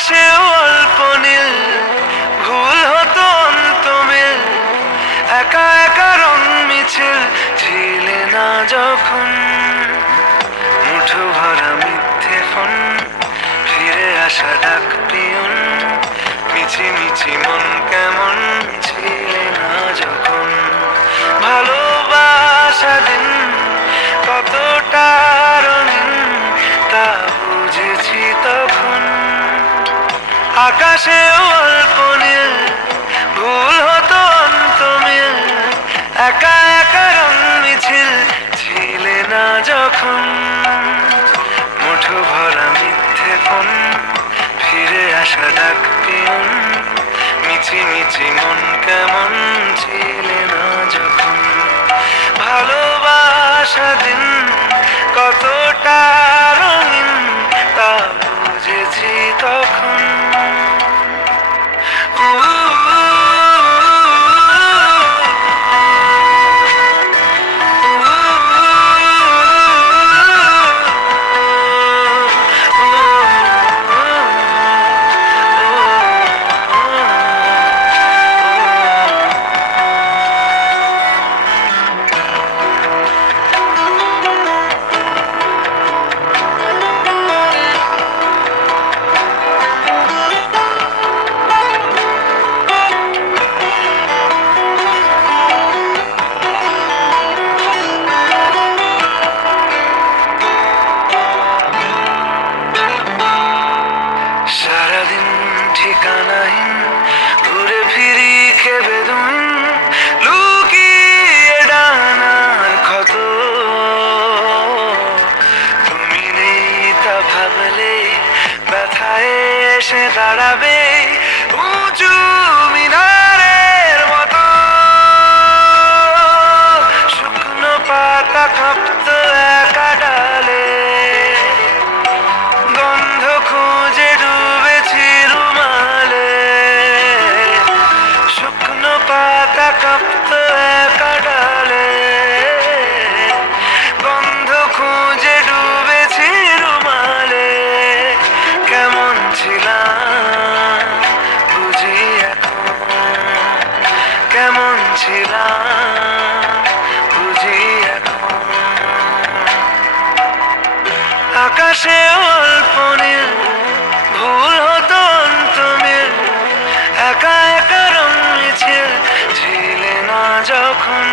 আকাশে অল্প নীল, ভুল হতো অন্তমিল, একা একা রং মিছিল, ছিলে না যখন মুঠো ভরা মিথ্যে ফোন, ফিরে আসা ডাক পিয়ন, মিছি মিছি মন কেমন, ছিলে না যখন ভালোবাসা দিন কতটা রঙিন, তা বুঝেছি তখন। আকাশে অল্প নীল, ভুল হতো অন্তমিল, একা একা রং মিছিল, ছিলে না যখন মুঠো ভরা মিথ্যে ফোন, ফিরে আসা ডাক পিয়ন, মিছি মিছি মন কেমন, ছিলে না যখন ভালোবাসা দিন কতটা রঙিন, তা বুঝেছি তখন। সারাদিন ঠিকানাহীন ঘুরে ফিরি খেবে দুন, লুকিয়ে ডানার ক্ষত, তুমি নেই তা ভাবলে ব্যথায় এসে দাঁড়াবে উঁচু মিনারের মতো, শুকনো পাতা কাঁপত একা ডালে, গন্ধ খুঁজে ডুবেছি রুমালে, শুকনো পাতা কাঁপত একা ডালে, গন্ধ খুঁজে ডুবেছি রুমালে, কেমন ছিলাম বুঝি এখন, কেমন ছিলাম বুঝি এখন। আকাশে অল্প নীল, ভুল হতো অন্তমিল, একা একা রং মিছিল, ছিলে না যখন